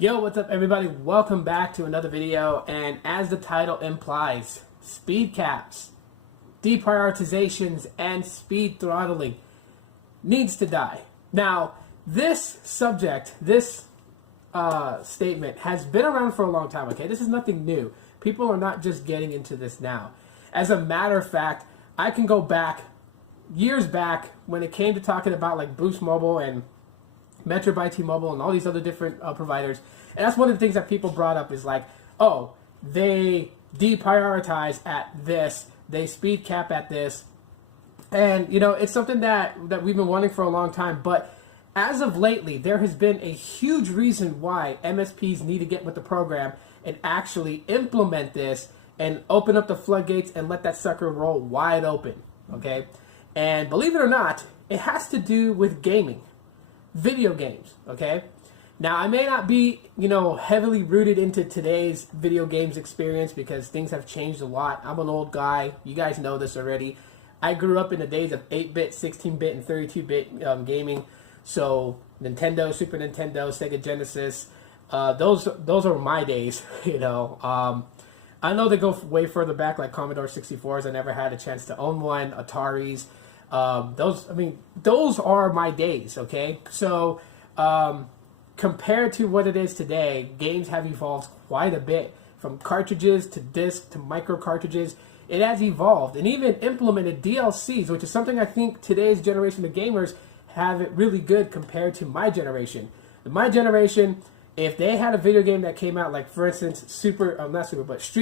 Yo, what's up everybody? Welcome back to another video, and as the title implies, speed caps, deprioritizations, and speed throttling needs to die. Now, this subject, this statement has been around for a long time, okay? This is nothing new. People are not just getting into this now. As a matter of fact, I can go back, years back, when it came to talking about like Boost Mobile and Metro by T-Mobile and all these other different providers. And that's one of the things that people brought up is like, oh, they deprioritize at this, they speed cap at this. And, you know, it's something that we've been wanting for a long time. But as of lately, there has been a huge reason why MSPs need to get with the program and actually implement this and open up the floodgates and let that sucker roll wide open, okay? And believe it or not, it has to do with gaming. Video games, okay? Now, I may not be, heavily rooted into today's video games experience because things have changed a lot. I'm an old guy. You guys know this already. I grew up in the days of 8-bit, 16-bit, and 32-bit gaming. So, Nintendo, Super Nintendo, Sega Genesis, those are my days, I know they go way further back, like Commodore 64s. I never had a chance to own one. Ataris. Those are my days, okay? So, compared to what it is today, games have evolved quite a bit. From cartridges to disc to micro cartridges, it has evolved and even implemented DLCs, which is something I think today's generation of gamers have it really good compared to my generation. In my generation, if they had a video game that came out, like for instance, Street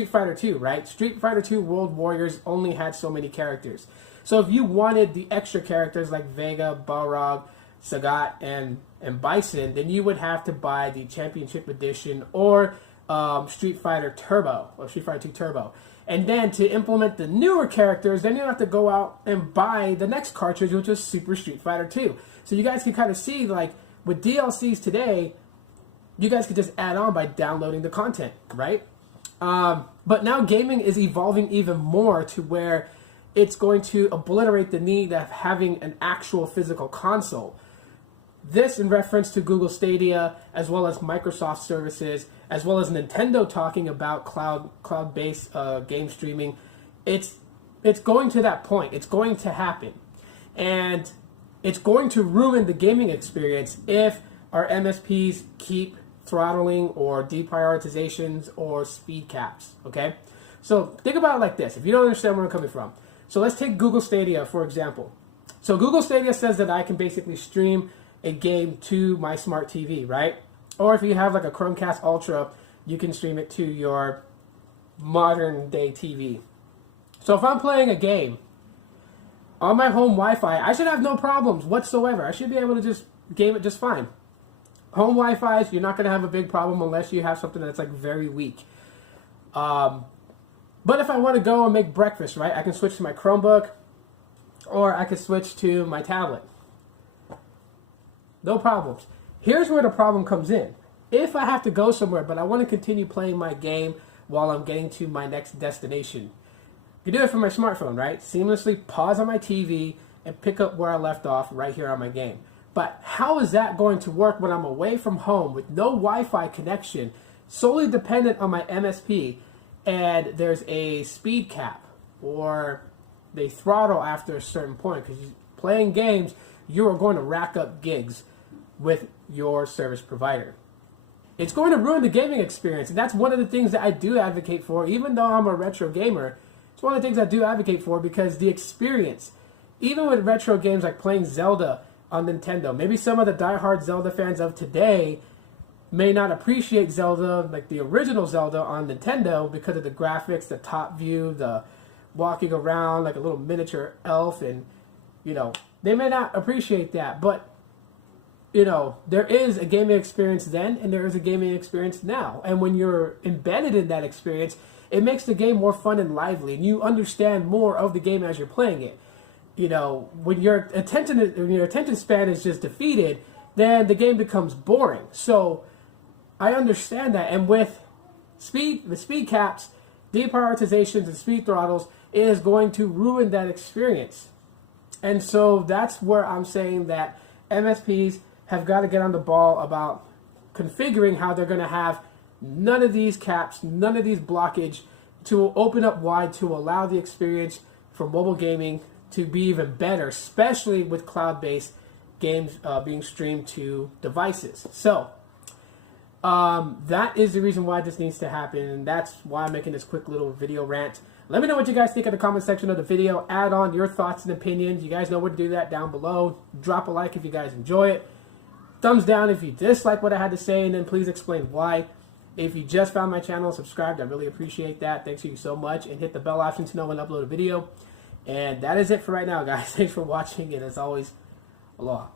Fighter 2, right? Street Fighter 2 World Warriors only had so many characters. So if you wanted the extra characters like Vega, Balrog, Sagat, and Bison, then you would have to buy the Championship Edition or Street Fighter Turbo, or Street Fighter 2 Turbo. And then to implement the newer characters, then you have to go out and buy the next cartridge, which is Super Street Fighter 2. So you guys can kind of see, like, with DLCs today, you guys could just add on by downloading the content, right? But now gaming is evolving even more to where it's going to obliterate the need of having an actual physical console. This in reference to Google Stadia, as well as Microsoft services, as well as Nintendo talking about cloud-based game streaming. It's going to that point. It's going to happen. And it's going to ruin the gaming experience if our MSPs keep throttling or deprioritizations or speed caps, okay? So think about it like this, if you don't understand where I'm coming from. So let's take Google Stadia, for example. So Google Stadia says that I can basically stream a game to my smart TV, right? Or if you have like a Chromecast Ultra, you can stream it to your modern day TV. So if I'm playing a game on my home Wi-Fi, I should have no problems whatsoever. I should be able to just game it just fine. Home Wi-Fi's, you're not going to have a big problem unless you have something that's like very weak. But if I want to go and make breakfast, right, I can switch to my Chromebook or I can switch to my tablet. No problems. Here's where the problem comes in. If I have to go somewhere, but I want to continue playing my game while I'm getting to my next destination, you can do it from my smartphone, right? Seamlessly pause on my TV and pick up where I left off right here on my game. But how is that going to work when I'm away from home with no Wi-Fi connection, solely dependent on my MSP, and there's a speed cap or they throttle after a certain point? Because playing games, you are going to rack up gigs with your service provider. It's going to ruin the gaming experience, and that's one of the things that I do advocate for. Even though I'm a retro gamer, it's one of the things I do advocate for because the experience, even with retro games like playing Zelda on Nintendo, maybe some of the diehard Zelda fans of today may not appreciate Zelda, like the original Zelda on Nintendo, because of the graphics, the top view, the walking around like a little miniature elf, and they may not appreciate that, but there is a gaming experience then and there is a gaming experience now. And when you're embedded in that experience, it makes the game more fun and lively, and you understand more of the game as you're playing it. When your attention span is just defeated, then the game becomes boring. So I understand that, and with speed caps, deprioritizations, and speed throttles, it is going to ruin that experience. And so that's where I'm saying that MSPs have got to get on the ball about configuring how they're going to have none of these caps, none of these blockage, to open up wide to allow the experience for mobile gaming to be even better, especially with cloud-based games being streamed to devices. So that is the reason why this needs to happen, and that's why I'm making this quick little video rant. Let me know what you guys think in the comment section of the video. Add on your thoughts and opinions. You guys know where to do that down below. Drop a like if you guys enjoy it. Thumbs down if you dislike what I had to say, and then please explain why. If you just found my channel and subscribed, I really appreciate that. Thanks to you so much. And hit the bell option to know when I upload a video. And that is it for right now, guys. Thanks for watching, and as always, aloha.